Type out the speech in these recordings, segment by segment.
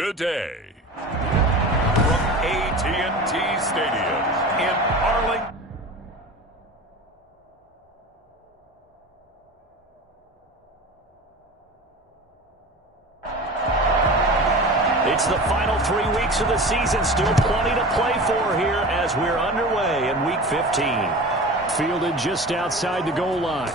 today. From AT&T Stadium in Arlington. It's the final 3 weeks of the season. Still plenty to play for here as we're underway in Week 15. Fielded just outside the goal line.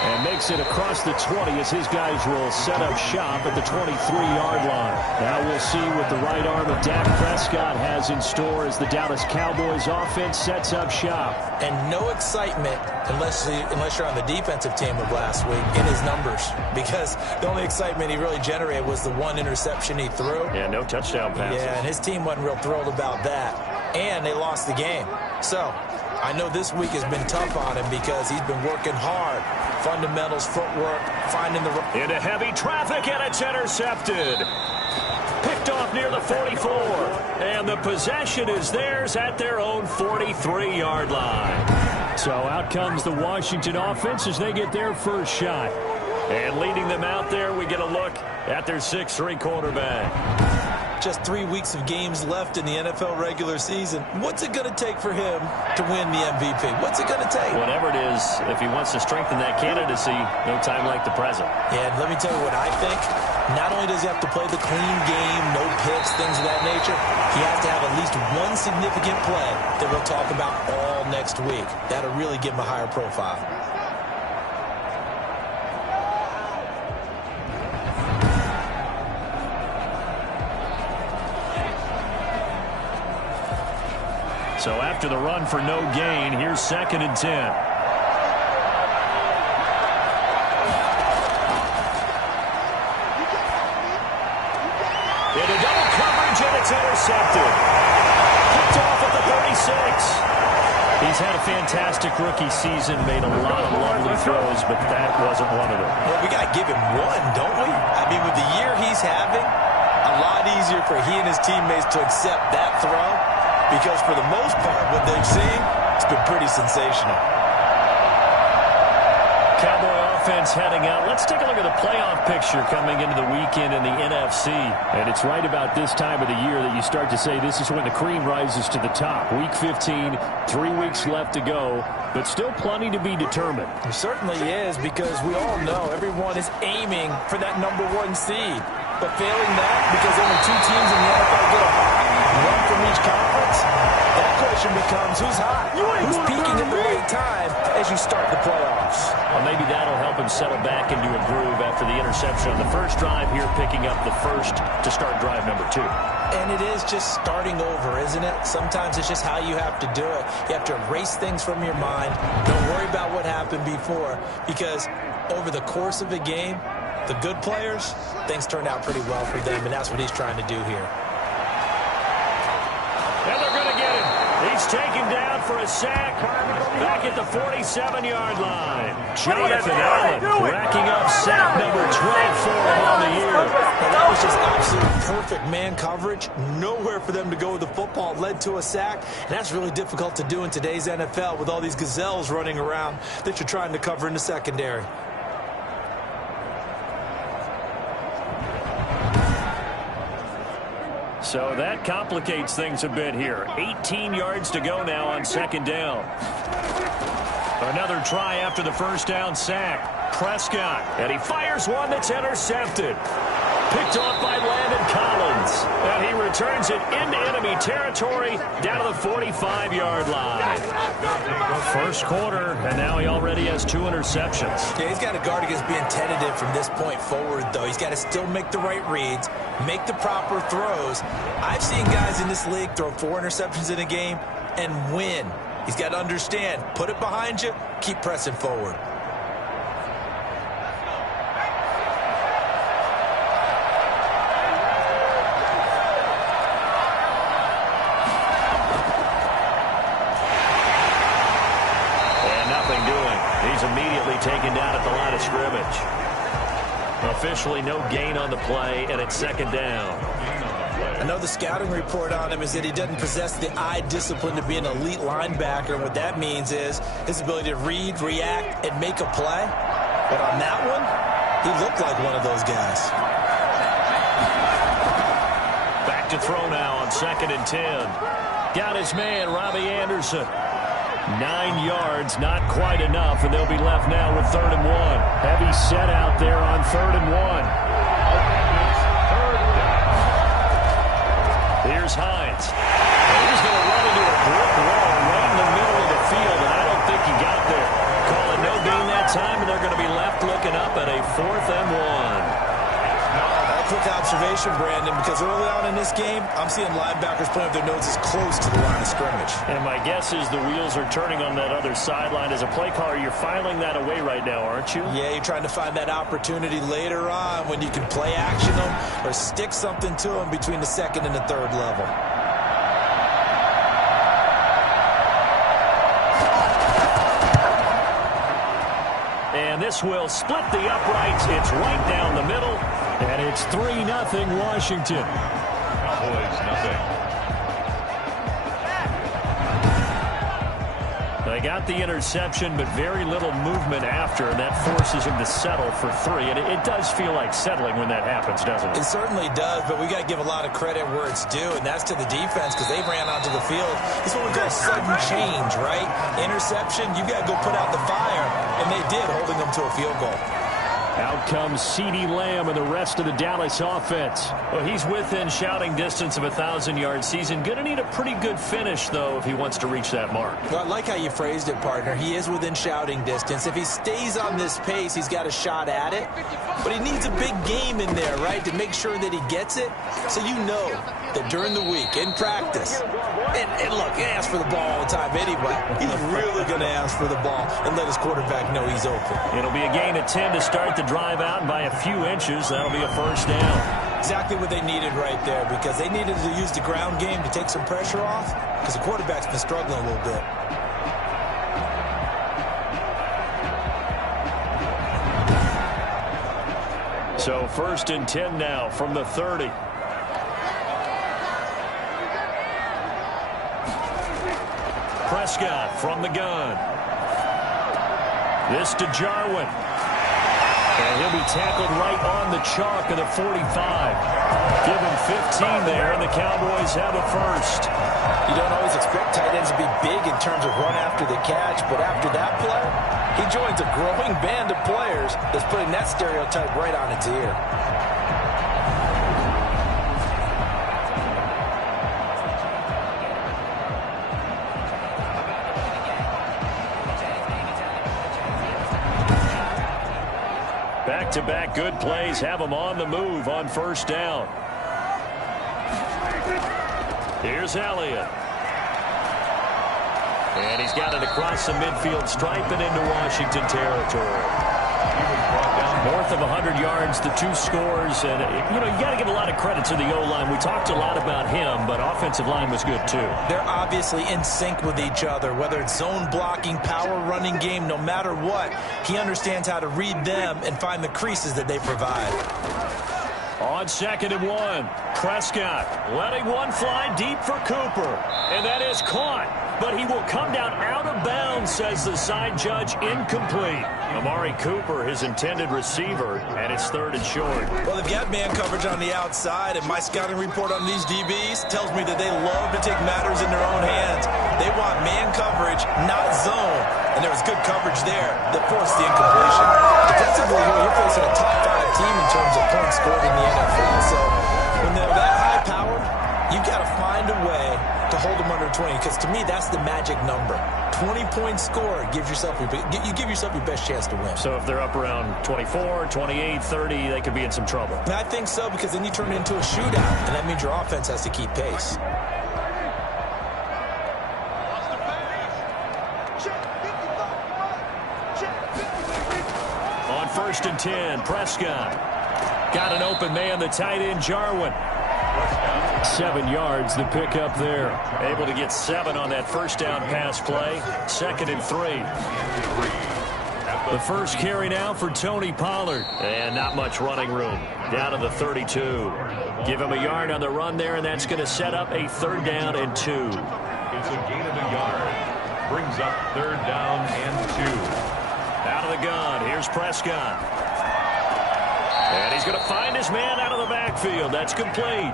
And makes it across the 20 as his guys will set up shop at the 23-yard line. Now we'll see what the right arm of Dak Prescott has in store as the Dallas Cowboys offense sets up shop. And no excitement unless you're on the defensive team of last week in his numbers. Because the only excitement he really generated was the one interception he threw. Yeah, no touchdown passes. Yeah, and his team wasn't real thrilled about that. And they lost the game. So I know this week has been tough on him because he's been working hard. Fundamentals, footwork, finding the... Into heavy traffic, and it's intercepted. Picked off near the 44. And the possession is theirs at their own 43-yard line. So out comes the Washington offense as they get their first shot. And leading them out there, we get a look at their 6'3" quarterback. Just 3 weeks of games left in the NFL regular season. What's it going to take for him to win the MVP? What's it going to take? Whatever it is, if he wants to strengthen that candidacy, no time like the present. Yeah, and let me tell you what I think. Not only does he have to play the clean game, no picks, things of that nature, he has to have at least one significant play that we'll talk about all next week. That'll really give him a higher profile. So after the run for no gain, here's 2nd and 10. Into double coverage, and it's intercepted. Picked off at the 36. He's had a fantastic rookie season, made a lot of lovely throws, but that wasn't one of them. Well, we got to give him one, don't we? I mean, with the year he's having, a lot easier for he and his teammates to accept that throw. Because for the most part, what they've seen, it's been pretty sensational. Cowboy offense heading out. Let's take a look at the playoff picture coming into the weekend in the NFC. And it's right about this time of the year that you start to say this is when the cream rises to the top. Week 15, 3 weeks left to go, but still plenty to be determined. It certainly is, because we all know everyone is aiming for that #1 seed. But failing that, because only 2 teams in the NFL get a one from each conference, that question becomes who's hot, who's peaking at the right time as you start the playoffs. Well, maybe that'll help him settle back into a groove after the interception on the first drive here, picking up the first to start drive number 2. And it is just starting over, isn't it? Sometimes it's just how you have to do it. You have to erase things from your mind. Don't worry about what happened before, because over the course of a game, the good players, things turned out pretty well for them, and that's what he's trying to do here. And they're going to get him. He's taken down for a sack back at the 47-yard line. Jonathan Allen racking up sack number 12 for him on the year. And that was just absolute perfect man coverage. Nowhere for them to go with the football. It led to a sack, and that's really difficult to do in today's NFL with all these gazelles running around that you're trying to cover in the secondary. So that complicates things a bit here. 18 yards to go now on 2nd down. Another try after the first down sack. Prescott, and he fires one that's intercepted. Picked off by Landon Collins. And he returns it into enemy territory down to the 45-yard line. First quarter, and now he already has 2 interceptions. Yeah, he's got to guard against being tentative from this point forward, though. He's got to still make the right reads, make the proper throws. I've seen guys in this league throw 4 interceptions in a game and win. He's got to understand, put it behind you, keep pressing forward. He's immediately taken down at the line of scrimmage. Officially no gain on the play, and it's 2nd down. I know the scouting report on him is that he doesn't possess the eye discipline to be an elite linebacker. And what that means is his ability to read, react, and make a play. But on that one, he looked like one of those guys. back to throw now on 2nd and 10. Got his man, Robbie Anderson. 9 yards, not quite enough, and they'll be left now with 3rd and 1. Heavy set out there on 3rd and 1. Here's Hines. He's going to run into a brick wall right in the middle of the field, and I don't think he got there. Calling no gain that time, and they're going to be left looking up at a 4th and 1. Quick observation, Brandon, because early on in this game, I'm seeing linebackers putting up their noses close to the line of scrimmage. And my guess is the wheels are turning on that other sideline. As a play caller, you're filing that away right now, aren't you? Yeah, you're trying to find that opportunity later on when you can play action them or stick something to them between the 2nd and the 3rd level. And this will split the uprights. It's right down the middle. And it's 3-0 Washington. Cowboys, nothing. They got the interception, but very little movement after, and that forces him to settle for 3. And it does feel like settling when that happens, doesn't it? It certainly does, but we got to give a lot of credit where it's due, and that's to the defense because they ran onto the field. This is what we call sudden change, right? Interception, you got to go put out the fire, and they did, holding them to a field goal. Out comes CeeDee Lamb and the rest of the Dallas offense. Well, he's within shouting distance of a 1,000-yard season. Going to need a pretty good finish, though, if he wants to reach that mark. Well, I like how you phrased it, partner. He is within shouting distance. If he stays on this pace, he's got a shot at it. But he needs a big game in there, right, to make sure that he gets it. So you know that during the week, in practice, and look, he asks for the ball all the time anyway. He's really going to ask for the ball and let his quarterback know he's open. It'll be a gain of 10 to start the drive out, and by a few inches, that'll be a 1st down. Exactly what they needed right there, because they needed to use the ground game to take some pressure off, because the quarterback's been struggling a little bit. So 1st and 10 now from the 30. Prescott from the gun. This to Jarwin. And he'll be tackled right on the chalk of the 45. Give him 15 there, and the Cowboys have a 1st. You don't always expect tight ends to be big in terms of run after the catch, but after that play, he joins a growing band of players that's putting that stereotype right on its ear. Back-to-back good plays have him on the move on 1st down. Here's Elliott. And he's got it across the midfield stripe and into Washington territory. North of 100 yards, the 2 scores. And, you got to give a lot of credit to the O-line. We talked a lot about him, but offensive line was good, too. They're obviously in sync with each other, whether it's zone blocking, power running game, no matter what. He understands how to read them and find the creases that they provide. On 2nd and 1, Prescott letting one fly deep for Cooper. And that is caught. But he will come down out of bounds, says the side judge, incomplete. Amari Cooper, his intended receiver, and it's 3rd and short. Well, they've got man coverage on the outside, and my scouting report on these DBs tells me that they love to take matters in their own hands. They want man coverage, not zone. And there was good coverage there that forced the incompletion. Defensively, you're facing a top 5 team in terms of points scored in the NFL. So when they're that high powered, you got to find a way to hold them under 20, because to me that's the magic number. 20-point score gives yourself you give yourself your best chance to win. So if they're up around 24, 28, 30, they could be in some trouble. And I think so, because then you turn it into a shootout, and that means your offense has to keep pace. On 1st and 10, Prescott got an open man, the tight end Jarwin. 7 yards, the pickup there. Able to get 7 on that 1st down pass play. 2nd and 3. The 1st carry now for Tony Pollard. And not much running room. Down to the 32. Give him a yard on the run there, and that's going to set up a 3rd down and 2. It's a gain of a yard. Brings up 3rd down and 2. Out of the gun, here's Prescott. And he's going to find his man out of the backfield. That's complete.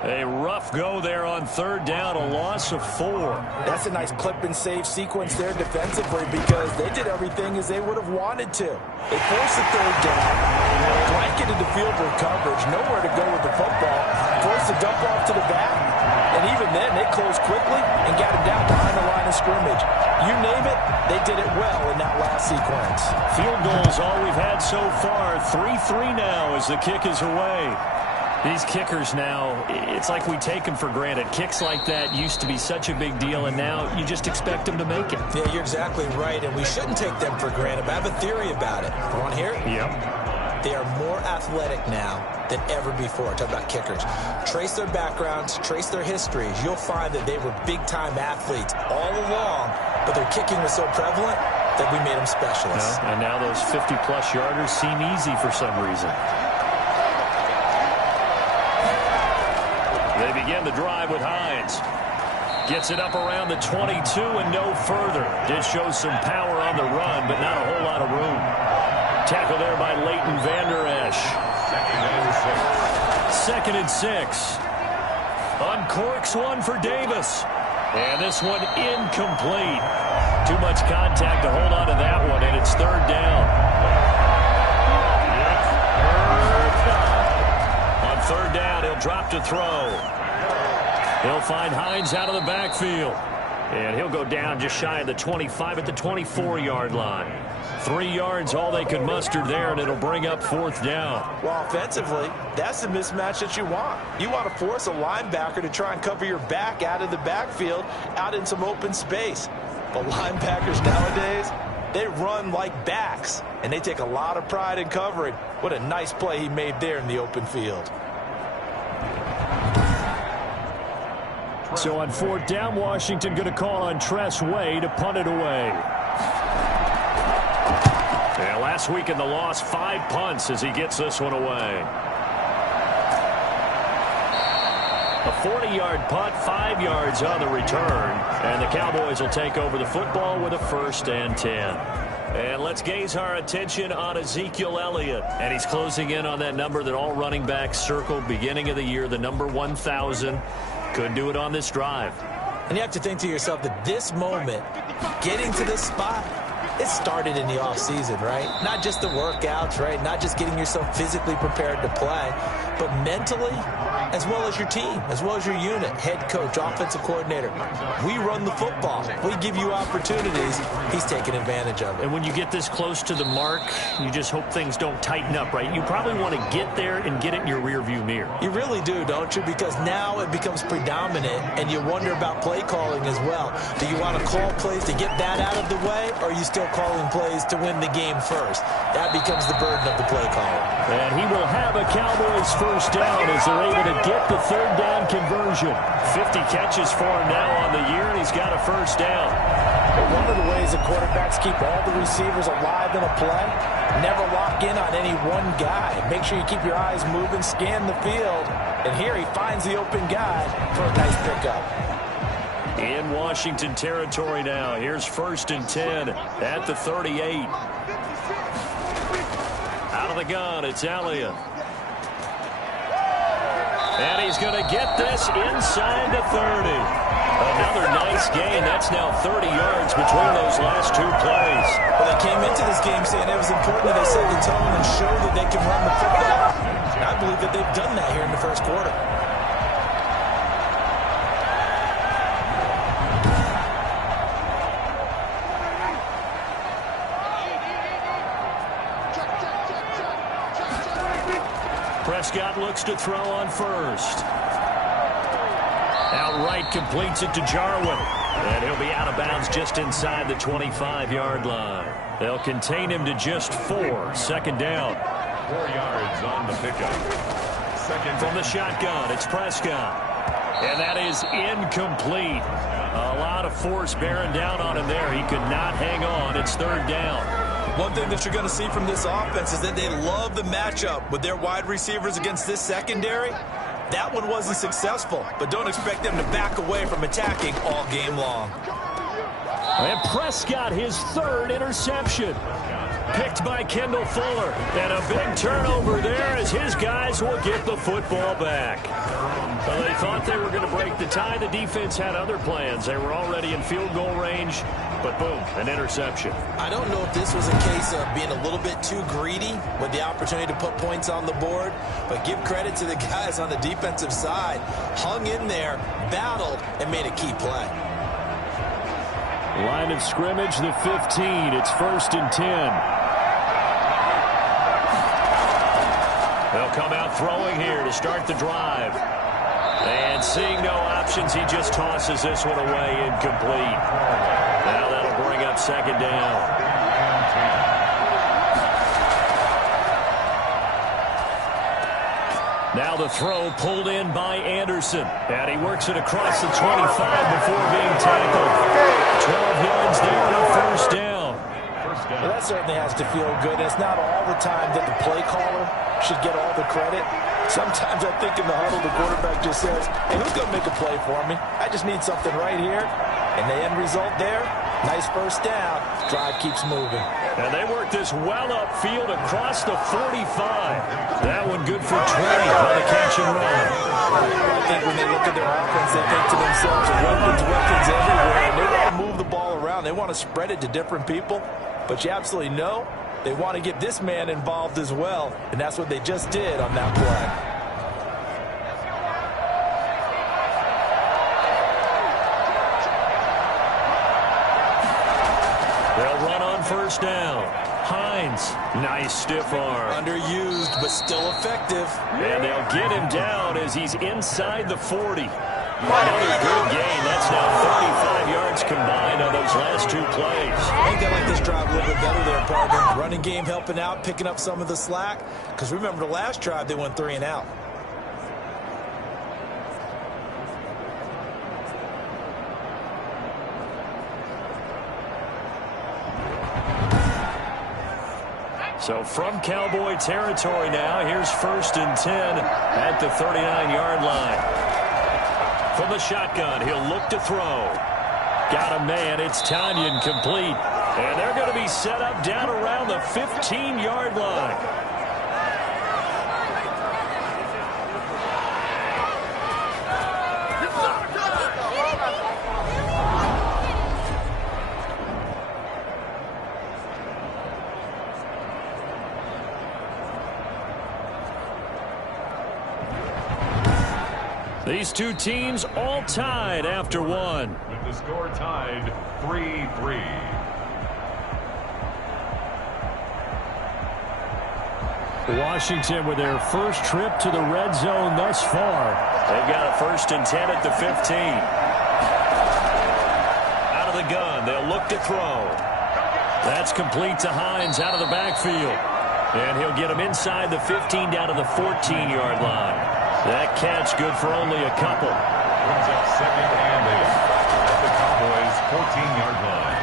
A rough go there on third down, a loss of 4. That's a nice clip and save sequence there defensively because they did everything as they would have wanted to. They forced the third down, blanketed the field with coverage, nowhere to go with the football, forced the dump off to the back, and even then they closed quickly and got it down behind the line of scrimmage. You name it, they did it well in that last sequence. Field goals all we've had so far. 3-3 now as the kick is away. These kickers now, it's like we take them for granted. Kicks like that used to be such a big deal, and now you just expect them to make it. Yeah, you're exactly right, and we shouldn't take them for granted. But I have a theory about it. You want to hear it? Yep. They are more athletic now than ever before. Talk about kickers. Trace their backgrounds, trace their histories. You'll find that they were big-time athletes all along, but their kicking was so prevalent that we made them specialists. Yeah, and now those 50-plus yarders seem easy for some reason. They begin the drive with Hines. Gets it up around the 22 and no further. Did show some power on the run, but not a whole lot of room. Tackle there by Leighton Vander Esch. Second and 6. Uncorks one for Davis. And this one incomplete. Too much contact to hold on to that one, and it's third down. On third down, he'll drop to throw. He'll find Hines out of the backfield. And he'll go down just shy of the 25 at the 24-yard line. 3 yards, all they could muster there, and it'll bring up fourth down. Well, offensively, that's the mismatch that you want. You want to force a linebacker to try and cover your back out of the backfield, out in some open space. But linebackers nowadays, they run like backs, and they take a lot of pride in covering. What a nice play he made there in the open field. So on fourth down, Washington going to call on Tress Way to punt it away. Yeah, last week in the loss, 5 punts as he gets this one away. A 40-yard punt, 5 yards on the return. And the Cowboys will take over the football with a 1st and 10. And let's gaze our attention on Ezekiel Elliott. And he's closing in on that number that all running backs circled beginning of the year, the number 1,000. Could do it on this drive. And you have to think to yourself that this moment, getting to this spot, it started in the offseason, right? Not just the workouts, right? Not just getting yourself physically prepared to play, but mentally, as well as your team, as well as your unit, head coach, offensive coordinator. We run the football. We give you opportunities. He's taking advantage of it. And when you get this close to the mark, you just hope things don't tighten up, right? You probably want to get there and get it in your rearview mirror. You really do, don't you? Because now it becomes predominant, and you wonder about play calling as well. Do you want to call plays to get that out of the way, or are you still calling plays to win the game first? That becomes the burden of the play caller. And he will have a Cowboys first down as they're able to get the third down conversion. 50 catches for him now on the year, and he's got a first down. But one of the ways that quarterbacks keep all the receivers alive in a play, never lock in on any one guy. Make sure you keep your eyes moving, scan the field. And here he finds the open guy for a nice pickup. In Washington territory now. Here's 1st and 10 at the 38. Out of the gun, it's Elliott. And he's going to get this inside the 30. Another nice gain. That's now 30 yards between those last 2 plays. Well, they came into this game saying it was important that they set the tone and show that they can run the football. And I believe that they've done that here in the first quarter. Prescott looks to throw on first. Outright completes it to Jarwin. And he'll be out of bounds just inside the 25-yard line. They'll contain him to just 4. 2nd down. 4 yards on the pickup. From the shotgun, it's Prescott. And that is incomplete. A lot of force bearing down on him there. He could not hang on. It's 3rd down. One thing that you're going to see from this offense is that they love the matchup with their wide receivers against this secondary. That one wasn't successful, but don't expect them to back away from attacking all game long. And Prescott, his 3rd interception. Picked by Kendall Fuller. And a big turnover there as his guys will get the football back. Well, they thought they were going to break the tie. The defense had other plans. They were already in field goal range, but boom, an interception. I don't know if this was a case of being a little bit too greedy with the opportunity to put points on the board, but give credit to the guys on the defensive side. Hung in there, battled, and made a key play. Line of scrimmage, the 15. It's 1st and 10. They'll come out throwing here to start the drive. And seeing no options, he just tosses this one away incomplete. Now that'll bring up 2nd down. Now the throw pulled in by Anderson. And he works it across the 25 before being tackled. 12 yards there on 1st down. Well, that certainly has to feel good. It's not all the time that the play caller should get all the credit. Sometimes I think in the huddle, the quarterback just says, hey, who's going to make a play for me? I just need something right here. And the end result there, nice 1st down. Drive keeps moving. And they work this well upfield across the 45. That one good for 20 on the catch and run. I think when they look at their offense, they think to themselves, weapons everywhere. And they want to move the ball around. They want to spread it to different people. But you absolutely know they want to get this man involved as well. And that's what they just did on that play. They'll run on 1st down. Hines, nice stiff arm. Underused, but still effective. And they'll get him down as he's inside the 40. Another good gain. That's now 35 yards combined on those last 2 plays. I think they like this drive a little bit better there, partner. Running game helping out, picking up some of the slack. Because remember, the last drive, they went 3 and out. So from Cowboy territory now, here's 1st and 10 at the 39-yard line. From the shotgun, he'll look to throw. Got a man, it's Tanyan complete. And they're going to be set up down around the 15-yard line. These two teams all tied after one. With the score tied 3-3. Washington with their first trip to the red zone thus far. They've got a 1st and 10 at the 15. Out of the gun, they'll look to throw. That's complete to Hines out of the backfield. And he'll get him inside the 15 down to the 14-yard line. That catch good for only a couple. Brings up 2nd and 8 at the Cowboys' 14-yard line.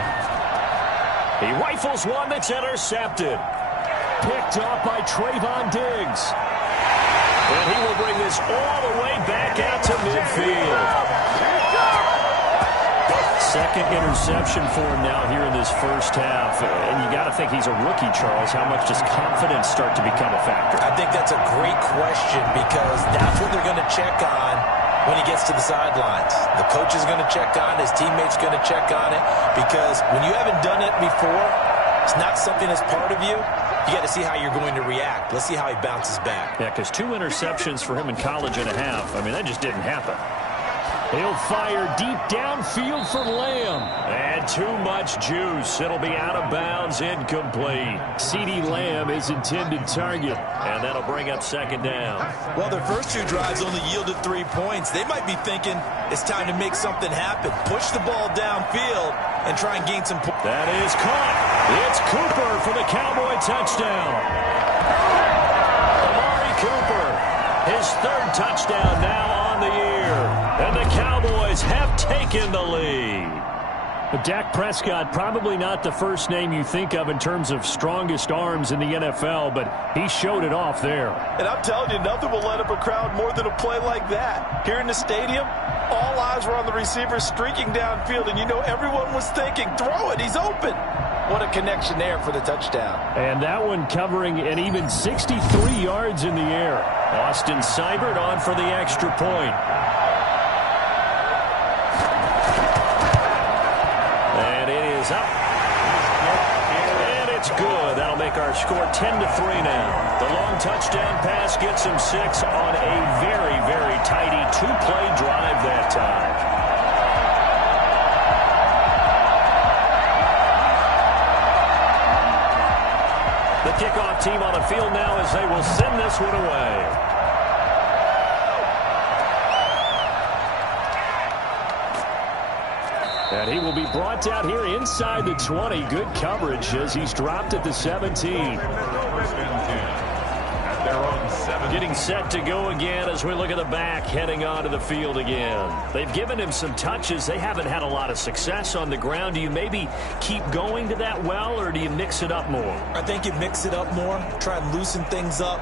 He rifles one that's intercepted. Picked off by Trayvon Diggs. And he will bring this all the way back out to midfield. 2nd interception for him now here in this 1st half. And you got to think he's a rookie, Charles. How much does confidence start to become a factor? I think that's a great question because that's what they're going to check on when he gets to the sidelines. The coach is going to check on it. His teammates going to check on it because when you haven't done it before, it's not something that's part of you. You got to see how you're going to react. Let's see how he bounces back. Yeah, because 2 interceptions for him in college and a half. I mean, that just didn't happen. He'll fire deep downfield for Lamb. And too much juice. It'll be out of bounds, incomplete. CeeDee Lamb is intended target. And that'll bring up 2nd down. Well, their first 2 drives only yielded 3 points. They might be thinking it's time to make something happen. Push the ball downfield and try and gain some points. That is caught. It's Cooper for the Cowboy touchdown. Amari Cooper, his 3rd touchdown now on the year. And the Cowboys have taken the lead. But Dak Prescott, probably not the first name you think of in terms of strongest arms in the NFL, but he showed it off there. And I'm telling you, nothing will let up a crowd more than a play like that. Here in the stadium, all eyes were on the receiver streaking downfield, and you know everyone was thinking, throw it, he's open. What a connection there for the touchdown. And that one covering an even 63 yards in the air. Austin Seibert on for the extra point. And it is up. And it's good. That'll make our score 10-3 now. The long touchdown pass gets him 6 on a very, very tidy two-play drive that time. The kickoff team on the field now as they will send this one away. And he will be brought down here inside the 20. Good coverage as he's dropped at the 17. Getting set to go again as we look at the back heading onto the field again. They've given him some touches. They haven't had a lot of success on the ground. Do you maybe keep going to that well, or do you mix it up more? I think you mix it up more, try and loosen things up.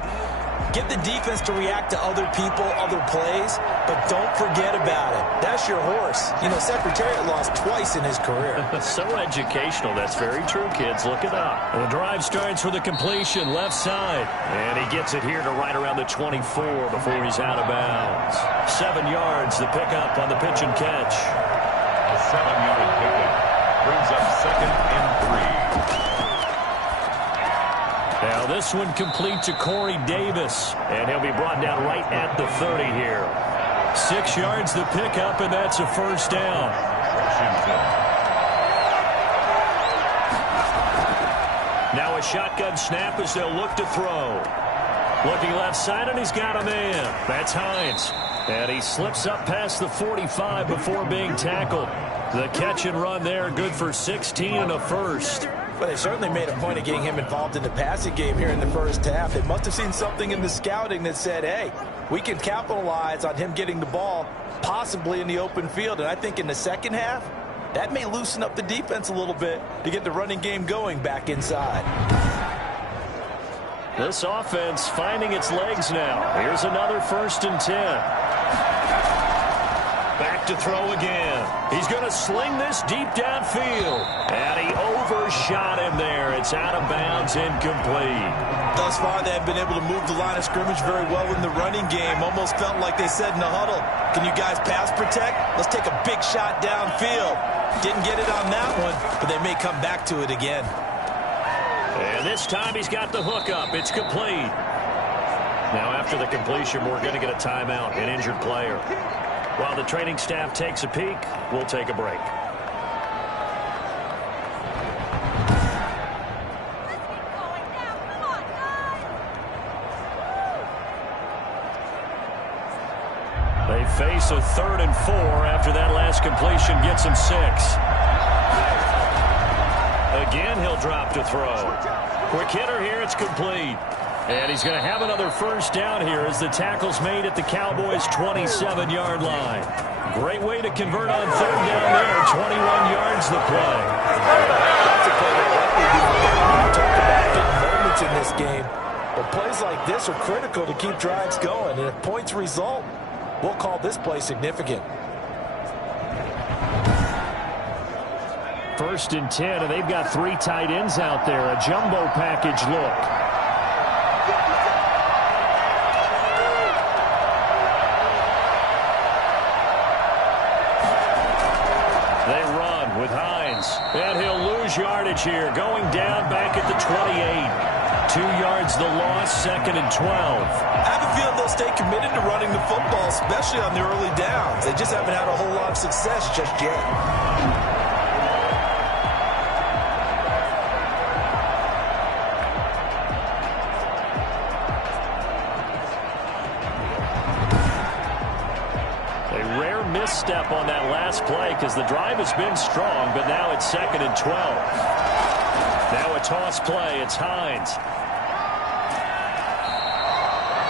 Get the defense to react to other people, other plays, but don't forget about it. That's your horse. You know, Secretariat lost twice in his career. So educational. That's very true, kids. Look it up. The drive starts with a completion, left side. And he gets it here to right around the 24 before he's out of bounds. 7 yards, the pickup on the pitch and catch. A 7-yard pickup brings up 2nd and 3. Now this one complete to Corey Davis, and he'll be brought down right at the 30 here. 6 yards the pickup, and that's a first down. Now a shotgun snap as they'll look to throw. Looking left side, and he's got a man. That's Hines. And he slips up past the 45 before being tackled. The catch and run there, good for 16 and a first. But they certainly made a point of getting him involved in the passing game here in the first half. They must have seen something in the scouting that said, hey, we can capitalize on him getting the ball possibly in the open field. And I think in the second half, that may loosen up the defense a little bit to get the running game going back inside. This offense finding its legs now. Here's another 1st and 10. Back to throw again. He's going to sling this deep downfield. And he overshot him there. It's out of bounds, incomplete. Thus far, they have been able to move the line of scrimmage very well in the running game. Almost felt like they said in the huddle, can you guys pass protect? Let's take a big shot downfield. Didn't get it on that one, but they may come back to it again. And this time he's got the hook up. It's complete. Now after the completion, we're going to get a timeout, an injured player. While the training staff takes a peek, we'll take a break. They face a 3rd and 4 after that last completion gets him 6. Again, he'll drop to throw. Quick hitter here, it's complete. And he's going to have another first down here as the tackle's made at the Cowboys' 27-yard line. Great way to convert on 3rd down there. 21 yards the play. That's a play that likely be forgotten. We talked about big moments in this game. But plays like this are critical to keep drives going. And if points result, we'll call this play significant. 1st and 10, and they've got 3 tight ends out there. A jumbo package look. And he'll lose yardage here, going down back at the 28. 2 yards the loss, 2nd and 12. I have a feeling they'll stay committed to running the football, especially on the early downs. They just haven't had a whole lot of success just yet. Misstep on that last play because the drive has been strong, but now it's 2nd and 12. Now a toss play. It's Hines.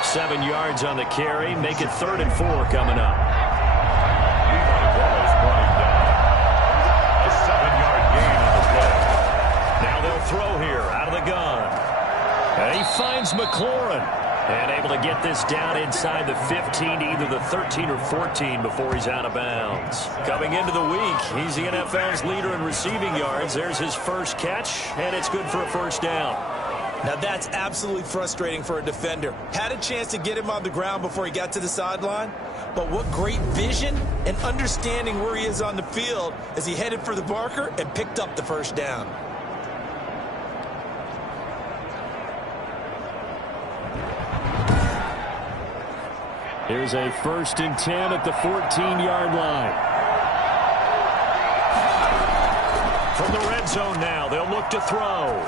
7 yards on the carry. Make it 3rd and 4 coming up. A 7-yard gain on the play. Now they'll throw here out of the gun. And he finds McLaurin. And able to get this down inside the 15 to either the 13 or 14 before he's out of bounds. Coming into the week, he's the NFL's leader in receiving yards. There's his first catch, and it's good for a first down. Now that's absolutely frustrating for a defender. Had a chance to get him on the ground before he got to the sideline, but what great vision and understanding where he is on the field as he headed for the marker and picked up the first down. Here's a 1st and 10 at the 14-yard line. From the red zone now, they'll look to throw.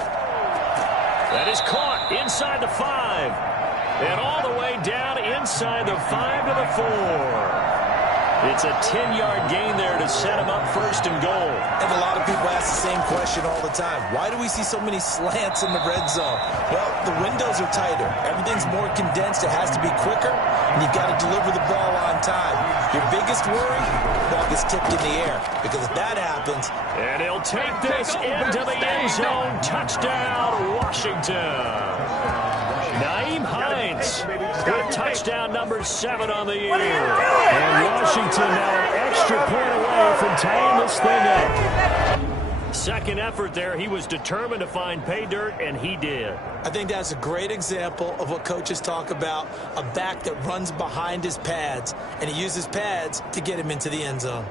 That is caught inside the 5. And all the way down inside the 5 to the 4. It's a 10-yard gain there to set him up 1st and goal. And a lot of people ask the same question all the time. Why do we see so many slants in the red zone? Well, the windows are tighter. Everything's more condensed. It has to be quicker, and you've got to deliver the ball on time. Your biggest worry, the ball gets tipped in the air, because if that happens... And he'll take this into the end zone. Touchdown, Washington. Naeem Hines with touchdown number 7 on the year. And Washington now an extra point away from tying this thing up. Second effort there. He was determined to find pay dirt, and he did. I think that's a great example of what coaches talk about, a back that runs behind his pads, and he uses pads to get him into the end zone.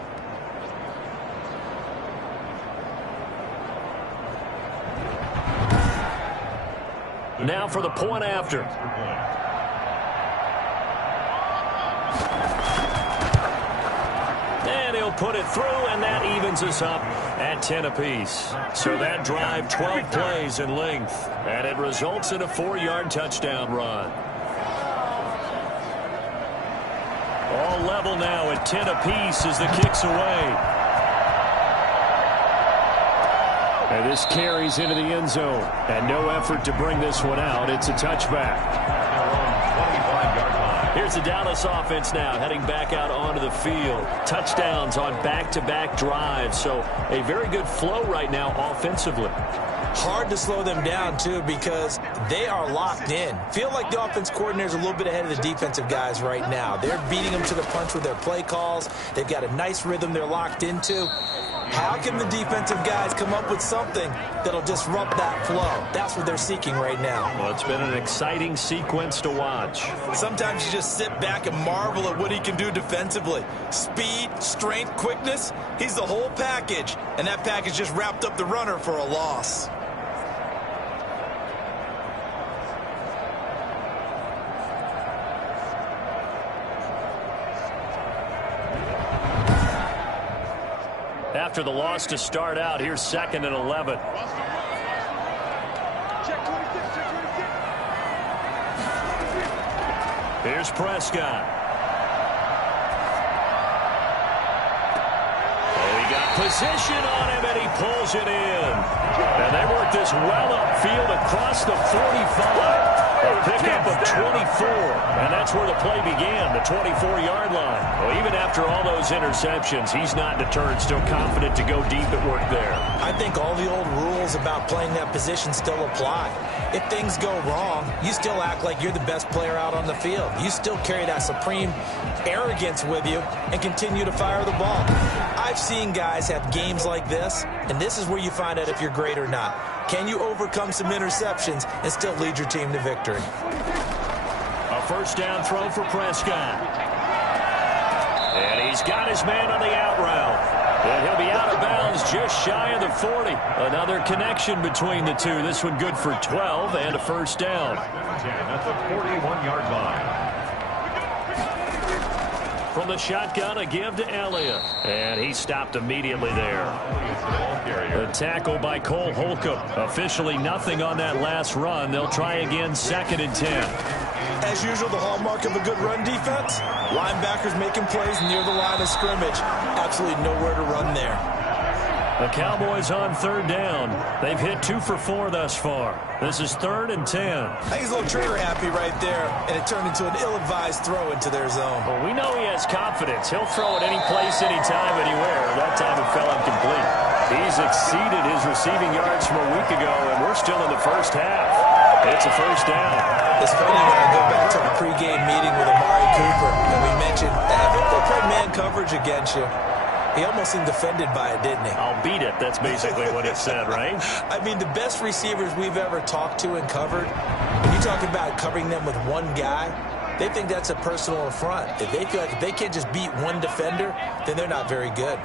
Now for the point after. And he'll put it through, and that evens us up at 10 apiece. So that drive, 12 plays in length, and it results in a 4-yard touchdown run. All level now at 10 apiece as the kick's away. And this carries into the end zone. And no effort to bring this one out. It's a touchback. Here's the Dallas offense now heading back out onto the field. Touchdowns on back-to-back drives. So a very good flow right now offensively. Hard to slow them down, too, because they are locked in. Feel like the offense coordinator's a little bit ahead of the defensive guys right now. They're beating them to the punch with their play calls. They've got a nice rhythm they're locked into. How can the defensive guys come up with something that'll disrupt that flow? That's what they're seeking right now. Well, it's been an exciting sequence to watch. Sometimes you just sit back and marvel at what he can do defensively. Speed, strength, quickness, he's the whole package. And that package just wrapped up the runner for a loss. After the loss to start out, here's 2nd and 11. Here's Prescott. Oh, he got position on him, and he pulls it in. And they work this well upfield across the 45. A pickup of 24, and that's where the play began, the 24-yard line. Well, even after all those interceptions, he's not deterred, still confident to go deep at work there. I think all the old rules about playing that position still apply. If things go wrong, you still act like you're the best player out on the field. You still carry that supreme arrogance with you and continue to fire the ball. I've seen guys have games like this, and this is where you find out if you're great or not. Can you overcome some interceptions and still lead your team to victory? A first down throw for Prescott. And he's got his man on the out route. And he'll be out of bounds just shy of the 40. Another connection between the two. This one good for 12 and a first down. That's a 41-yard line. From the shotgun, a give to Elliott. And he stopped immediately there. The tackle by Cole Holcomb. Officially nothing on that last run. They'll try again, 2nd and 10. As usual, the hallmark of a good run defense, linebackers making plays near the line of scrimmage. Absolutely nowhere to run there. The Cowboys on 3rd down. They've hit 2 for 4 thus far. This is 3rd and 10. I think he's a little trigger happy right there, and it turned into an ill-advised throw into their zone. Well, we know he has confidence. He'll throw it any place, anytime, anywhere. That time it fell incomplete. He's exceeded his receiving yards from a week ago, and we're still in the first half. It's a first down. It's funny when I go back to the pregame meeting with Amari Cooper, and we mentioned, if they play man coverage against you, he almost seemed offended by it, didn't he? I'll beat it. That's basically what it said, right? I mean, the best receivers we've ever talked to and covered, when you talk about covering them with one guy, they think that's a personal affront. If they feel like if they can't just beat one defender, then they're not very good.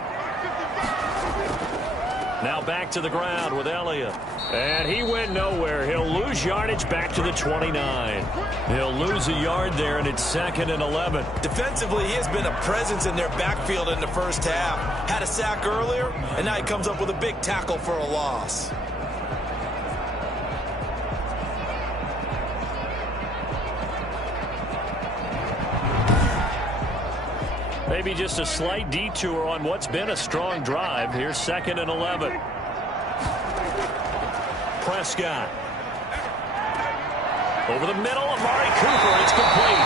Now back to the ground with Elliott. And he went nowhere. He'll lose yardage back to the 29. He'll lose a yard there, and it's 2nd and 11. Defensively, he has been a presence in their backfield in the first half. Had a sack earlier, and now he comes up with a big tackle for a loss. Maybe just a slight detour on what's been a strong drive. Here's 2nd and 11. Prescott. Over the middle, Amari Cooper. It's complete.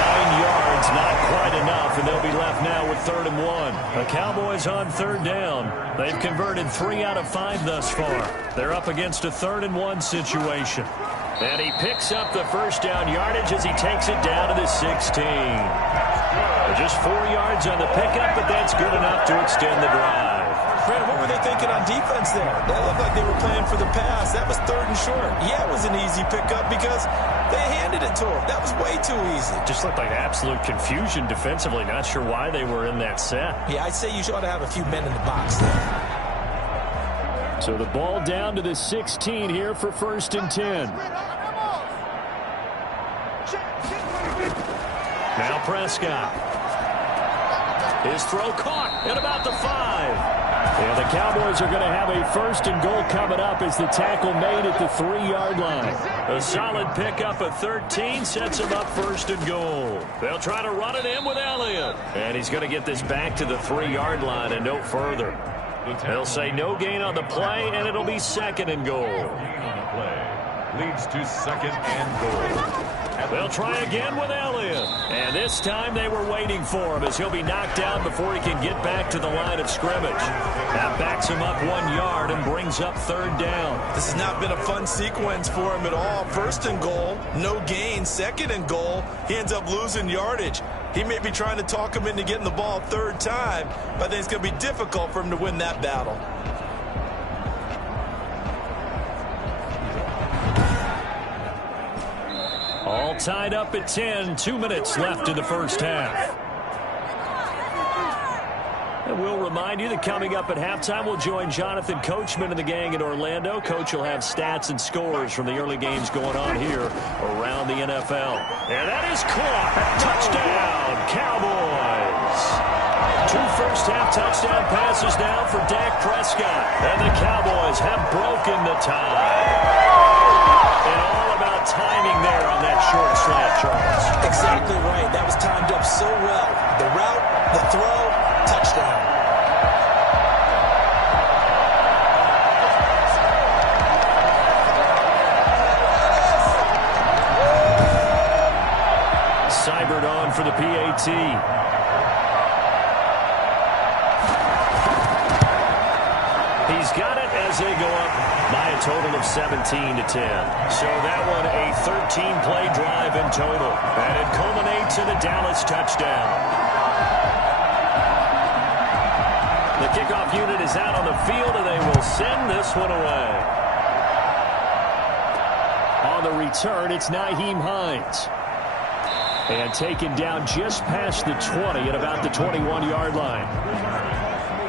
9 yards, not quite enough, and they'll be left now with 3rd and 1. The Cowboys on 3rd down. They've converted 3 out of 5 thus far. They're up against a 3rd and 1 situation. And he picks up the first down yardage as he takes it down to the 16. Just 4 yards on the pickup, but that's good enough to extend the drive. Brandon, what were they thinking on defense there? That looked like they were playing for the pass. That was 3rd and short. Yeah, it was an easy pickup because they handed it to him. That was way too easy. Just looked like absolute confusion defensively. Not sure why they were in that set. Yeah, I'd say you ought to have a few men in the box there. So the ball down to the 16 here for 1st and 10. Now Prescott. His throw caught at about the 5. And the Cowboys are going to have a 1st and goal coming up as the tackle made at the 3-yard line. A solid pickup of 13 sets him up 1st and goal. They'll try to run it in with Elliott. And he's going to get this back to the 3-yard line and no further. They'll say no gain on the play, and it'll be 2nd and goal. Leads to 2nd and goal. They'll try again with Elliott. And this time they were waiting for him as he'll be knocked down before he can get back to the line of scrimmage. That backs him up 1 yard and brings up 3rd down. This has not been a fun sequence for him at all. 1st and goal, no gain. 2nd and goal, he ends up losing yardage. He may be trying to talk him into getting the ball 3rd time, but I think it's going to be difficult for him to win that battle. All tied up at 10. 2 minutes left in the first half. And we'll remind you that coming up at halftime, we'll join Jonathan Coachman and the gang in Orlando. Coach will have stats and scores from the early games going on here around the NFL. And that is caught. Touchdown, Cowboys. 2 first-half touchdown passes now for Dak Prescott. And the Cowboys have broken the tie. And all about timing there on that short slant, Charles. Exactly right. That was timed up so well. The route, the throw, touchdown. Seibert on for the PAT. He's got it as they go up by a total of 17-10. So that one a 13-play drive in total. And it culminates in a Dallas touchdown. The kickoff unit is out on the field, and they will send this one away. On the return, it's Nyheim Hines. And taken down just past the 20 at about the 21-yard line.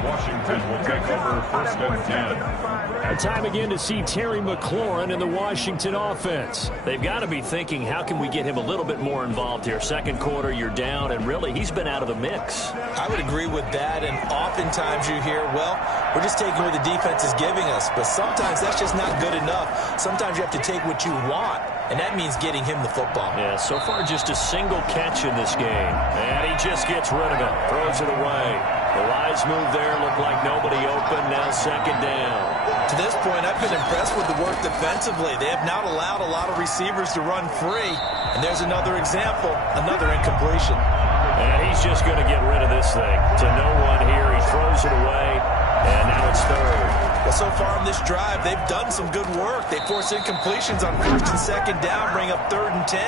Washington will take over 1st and 10. Time again to see Terry McLaurin in the Washington offense. They've got to be thinking, how can we get him a little bit more involved here? Second quarter, you're down, and really, he's been out of the mix. I would agree with that, and oftentimes you hear, well, we're just taking what the defense is giving us, but sometimes that's just not good enough. Sometimes you have to take what you want, and that means getting him the football. Yeah, so far just a single catch in this game, and he just gets rid of it, throws it away. The wise move there, looked like nobody open, now 2nd down. To this point, I've been impressed with the work defensively. They have not allowed a lot of receivers to run free. And there's another example, another incompletion. And he's just going to get rid of this thing. To no one here. He throws it away, and now it's 3rd. Well, so far on this drive, they've done some good work. They force incompletions on 1st and 2nd down, bring up 3rd and 10.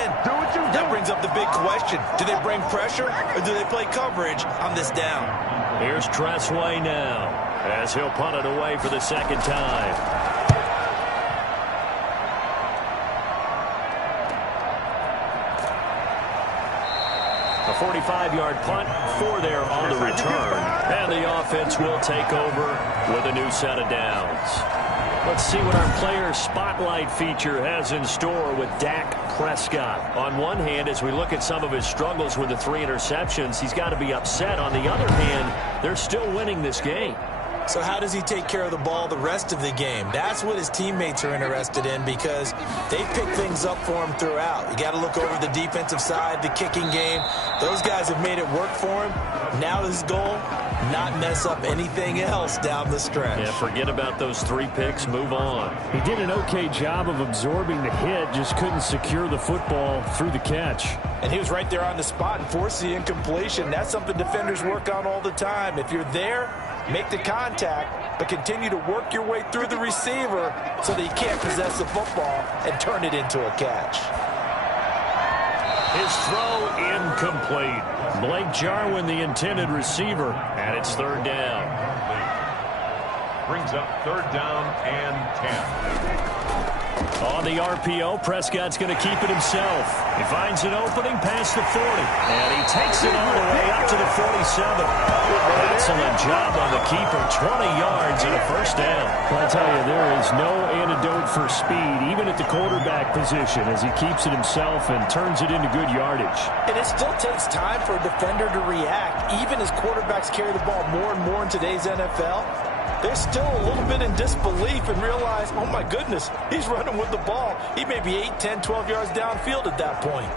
That brings up the big question. Do they bring pressure or do they play coverage on this down? Here's Tressway now as he'll punt it away for the 2nd time. A 45-yard punt, 4 there on the return. And the offense will take over with a new set of downs. Let's see what our player spotlight feature has in store with Dak Prescott. On one hand, as we look at some of his struggles with the 3 interceptions, he's got to be upset. On the other hand, they're still winning this game. So how does he take care of the ball the rest of the game? That's what his teammates are interested in because they pick things up for him throughout. You got to look over the defensive side, the kicking game. Those guys have made it work for him. Now his goal, not mess up anything else down the stretch. Yeah, forget about those 3 picks. Move on. He did an okay job of absorbing the hit, just couldn't secure the football through the catch. And he was right there on the spot and forced the incompletion. That's something defenders work on all the time. If you're there, make the contact, but continue to work your way through the receiver so that he can't possess the football and turn it into a catch. His throw incomplete. Blake Jarwin, the intended receiver, and it's 3rd down. Brings up 3rd down and 10. On the RPO, Prescott's going to keep it himself. He finds an opening past the 40, and he takes it all the way up to the 47. Excellent job on the keeper, 20 yards and a 1st down. Well, I tell you, there is no antidote for speed, even at the quarterback position, as he keeps it himself and turns it into good yardage. And it still takes time for a defender to react, even as quarterbacks carry the ball more and more in today's NFL. They're still a little bit in disbelief and realize, oh my goodness, he's running with the ball. He may be 8, 10, 12 yards downfield at that point.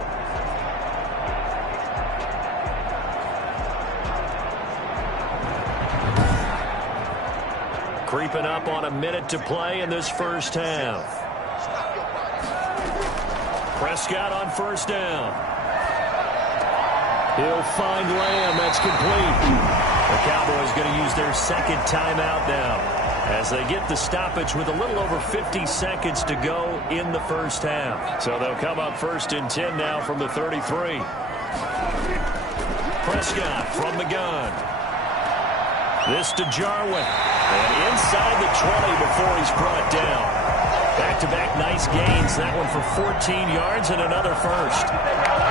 Creeping up on a minute to play in this 1st half. Prescott on 1st down. He'll find Lamb. That's complete. The Cowboys going to use their 2nd timeout now as they get the stoppage with a little over 50 seconds to go in the 1st half. So they'll come up 1st and 10 now from the 33. Prescott from the gun. This to Jarwin. And inside the 20 before he's brought down. Back-to-back nice gains. That one for 14 yards and another 1st.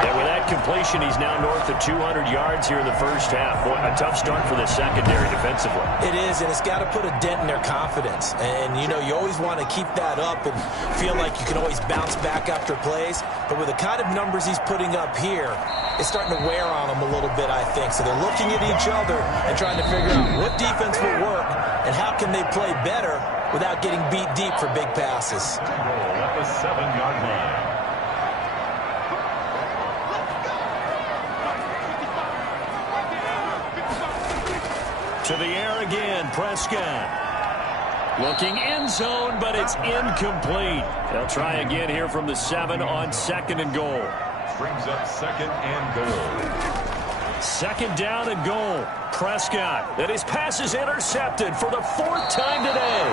And with that completion, he's now north of 200 yards here in the 1st half. Boy, a tough start for the secondary defensively. It is, and it's got to put a dent in their confidence. And, you know, you always want to keep that up and feel like you can always bounce back after plays. But with the kind of numbers he's putting up here, it's starting to wear on them a little bit, I think. So they're looking at each other and trying to figure out what defense will work and how can they play better without getting beat deep for big passes. At the 7-yard line. To the air again, Prescott. Looking end zone, but it's incomplete. They'll try again here from the 7 on 2nd and goal. Brings up 2nd and goal. 2nd down and goal. Prescott, and his pass is intercepted for the 4th time today.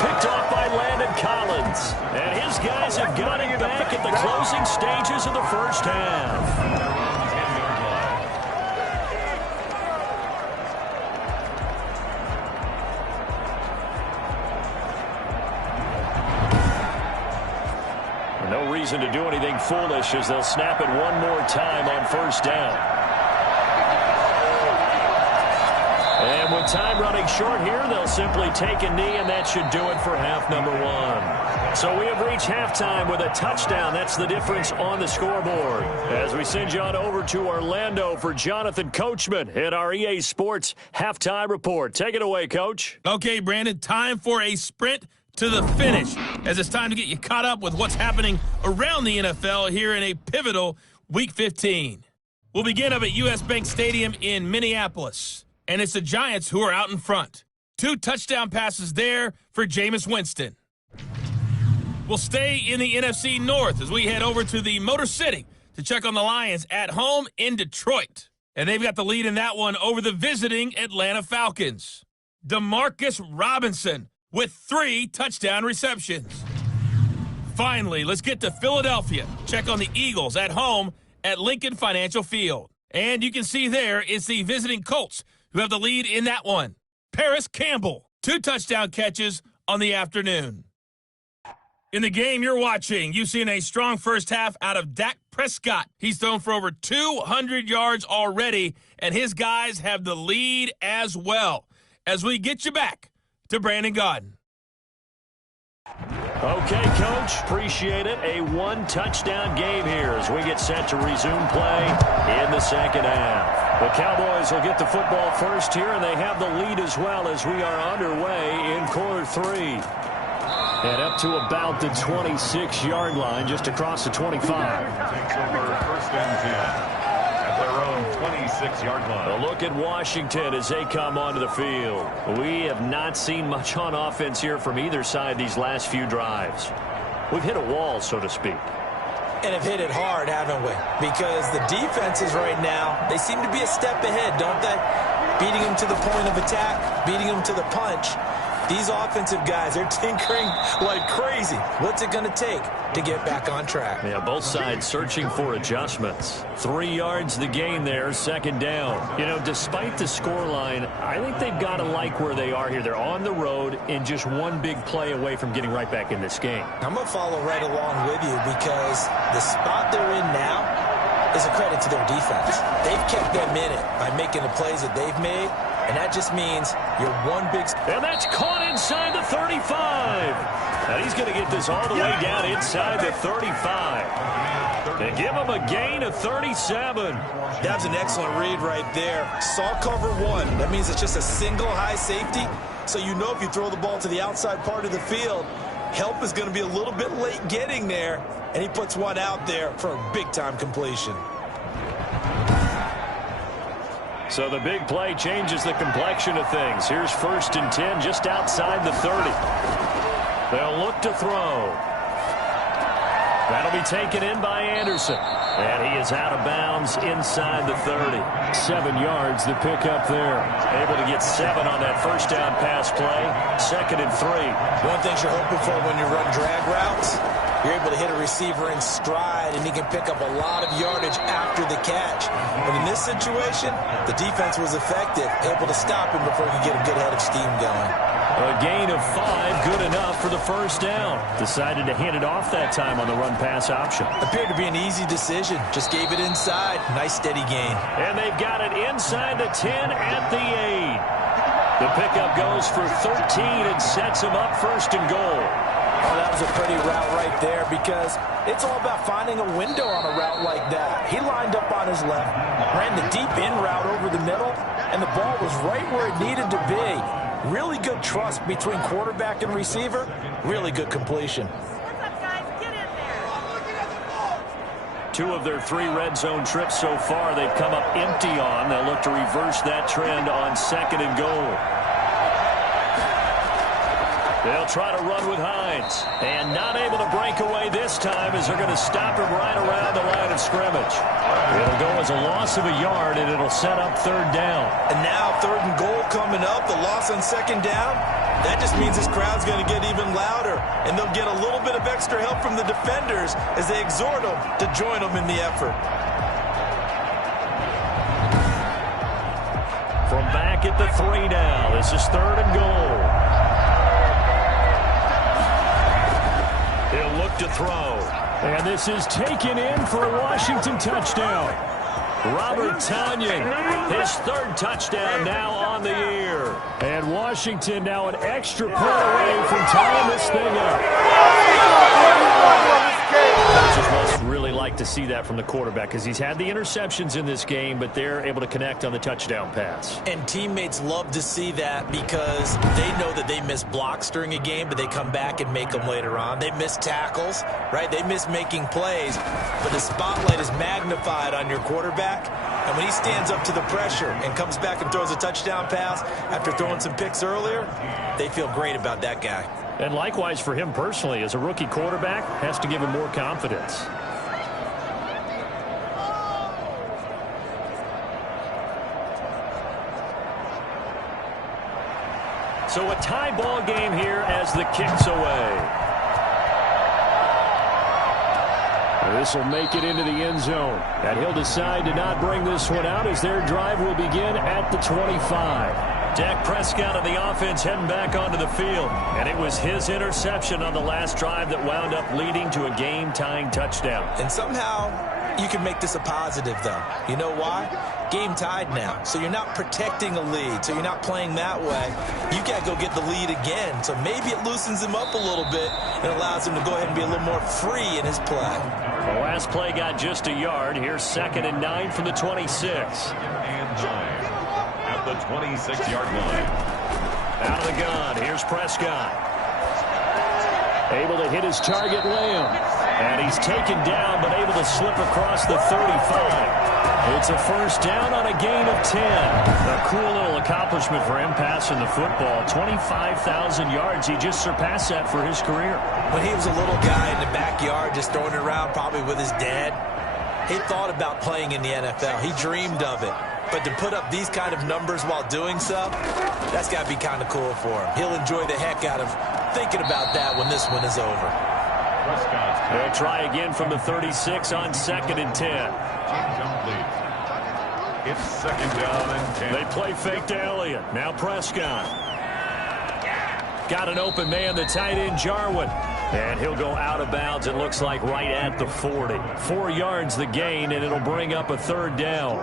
Picked off by Landon Collins. And his guys have got it back at the closing stages of the 1st half. No reason to do anything foolish as they'll snap it one more time on 1st down. And with time running short here, they'll simply take a knee, and that should do it for half number 1. So we have reached halftime with a touchdown. That's the difference on the scoreboard. As we send you on over to Orlando for Jonathan Coachman at our EA Sports Halftime Report. Take it away, Coach. Okay, Brandon, time for a sprint to the finish, as it's time to get you caught up with what's happening around the NFL here in a pivotal Week 15. We'll begin up at U.S. Bank Stadium in Minneapolis, and it's the Giants who are out in front. 2 touchdown passes there for Jameis Winston. We'll stay in the NFC North as we head over to the Motor City to check on the Lions at home in Detroit. And they've got the lead in that one over the visiting Atlanta Falcons. Demarcus Robinson with 3 touchdown receptions. Finally, let's get to Philadelphia. Check on the Eagles at home at Lincoln Financial Field. And you can see there it's the visiting Colts who have the lead in that one. Paris Campbell, 2 touchdown catches on the afternoon. In the game you're watching, you've seen a strong first half out of Dak Prescott. He's thrown for over 200 yards already, and his guys have the lead as well. As we get you back to Brandon Gaudin. Okay, Coach, appreciate it. A 1-touchdown game here as we get set to resume play in the second half. The Cowboys will get the football first here, and they have the lead as well as we are underway in quarter 3. And up to about the 26-yard line, just across the 25. Takes over first and 10 at their own 26-yard line. A look at Washington as they come onto the field. We have not seen much on offense here from either side these last few drives. We've hit a wall, so to speak. And have hit it hard, haven't we? Because the defenses right now, they seem to be a step ahead, don't they? Beating them to the point of attack, beating them to the punch. These offensive guys, they're tinkering like crazy. What's it going to take to get back on track? Yeah, both sides searching for adjustments. 3 yards the gain there, second down. You know, despite the scoreline, I think they've got to like where they are here. They're on the road and just one big play away from getting right back in this game. I'm going to follow right along with you because the spot they're in now is a credit to their defense. They've kept them in it by making the plays that they've made. And that just means you're one big... And that's caught inside the 35. And he's going to get this all the way down inside the 35. And give him a gain of 37. That's an excellent read right there. Saw cover 1. That means it's just a single high safety. So you know if you throw the ball to the outside part of the field, help is going to be a little bit late getting there. And he puts one out there for a big-time completion. So the big play changes the complexion of things. Here's first and 10 just outside the 30. They'll look to throw. That'll be taken in by Anderson. And he is out of bounds inside the 30. 7 yards the pick up there. Able to get 7 on that first down pass play. Second and 3. One thing you're hoping for when you run drag routes, you're able to hit a receiver in stride, and he can pick up a lot of yardage after the catch. But in this situation, the defense was effective, able to stop him before he could get a good head of steam going. A gain of 5, good enough for the first down. Decided to hand it off that time on the run-pass option. Appeared to be an easy decision. Just gave it inside. Nice, steady gain. And they've got it inside the 10 at the 8. The pickup goes for 13 and sets him up first and goal. Oh, that was a pretty route right there because it's all about finding a window on a route like that. He lined up on his left, ran the deep in route over the middle, and the ball was right where it needed to be. Really good trust between quarterback and receiver. Really good completion. What's up, guys? Get in there. 2 of their 3 red zone trips so far they've come up empty on. They'll look to reverse that trend on second and goal. They'll try to run with Hines. And not able to break away this time as they're going to stop him right around the line of scrimmage. It'll go as a loss of a yard, and it'll set up third down. And now third and goal coming up, the loss on second down. That just means this crowd's going to get even louder, and they'll get a little bit of extra help from the defenders as they exhort them to join them in the effort. From back at the 3 now, this is third and goal. He'll look to throw. And this is taken in for a Washington touchdown. Robert Tonyan, his 3rd touchdown now on the year. And Washington now an extra point away from tying this thing up. Coaches must really like to see that from the quarterback because he's had the interceptions in this game, but they're able to connect on the touchdown pass. And teammates love to see that because they know that they miss blocks during a game, but they come back and make them later on. They miss tackles, right? They miss making plays, but the spotlight is magnified on your quarterback. And when he stands up to the pressure and comes back and throws a touchdown pass after throwing some picks earlier, they feel great about that guy. And likewise for him personally, as a rookie quarterback, has to give him more confidence. So a tie ball game here as the kick's away. This will make it into the end zone. And he'll decide to not bring this one out as their drive will begin at the 25. Dak Prescott of the offense heading back onto the field. And it was his interception on the last drive that wound up leading to a game-tying touchdown. And somehow you can make this a positive, though. You know why? Game tied now. So you're not protecting a lead. So you're not playing that way. You got to go get the lead again. So maybe it loosens him up a little bit and allows him to go ahead and be a little more free in his play. The last play got just a yard. Here's 2nd and 9 from the 26. And 9 at the 26-yard line. Out of the gun. Here's Prescott. Able to hit his target, Lamb. And he's taken down, but able to slip across the 35. It's a first down on a gain of 10. A cool little accomplishment for him passing the football. 25,000 yards. He just surpassed that for his career. When he was a little guy in the backyard just throwing it around probably with his dad, he thought about playing in the NFL. He dreamed of it. But to put up these kind of numbers while doing so, that's got to be kind of cool for him. He'll enjoy the heck out of thinking about that when this one is over. They'll try again from the 36 on 2nd and 10. It's 2nd down and 10. They play fake to Elliott. Now Prescott. Got an open man, the tight end Jarwin. And he'll go out of bounds, it looks like, right at the 40. 4 yards the gain, and it'll bring up a 3rd down.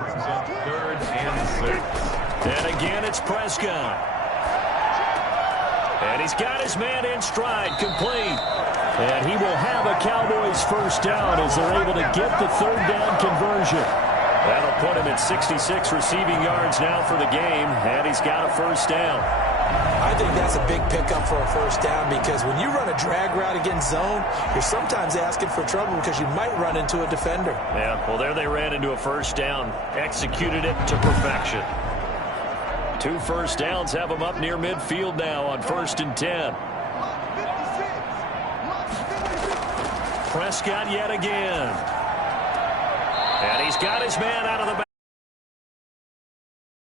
3rd and 6. And again, it's Prescott. And he's got his man in stride, complete. And he will have a Cowboys first down as they're able to get the 3rd down conversion. That'll put him at 66 receiving yards now for the game, and he's got a first down. I think that's a big pickup for a first down because when you run a drag route against zone, you're sometimes asking for trouble because you might run into a defender. Yeah, well, there they ran into a first down, executed it to perfection. 2 first downs have them up near midfield now on 1st and 10. Prescott yet again. And he's got his man out of the back.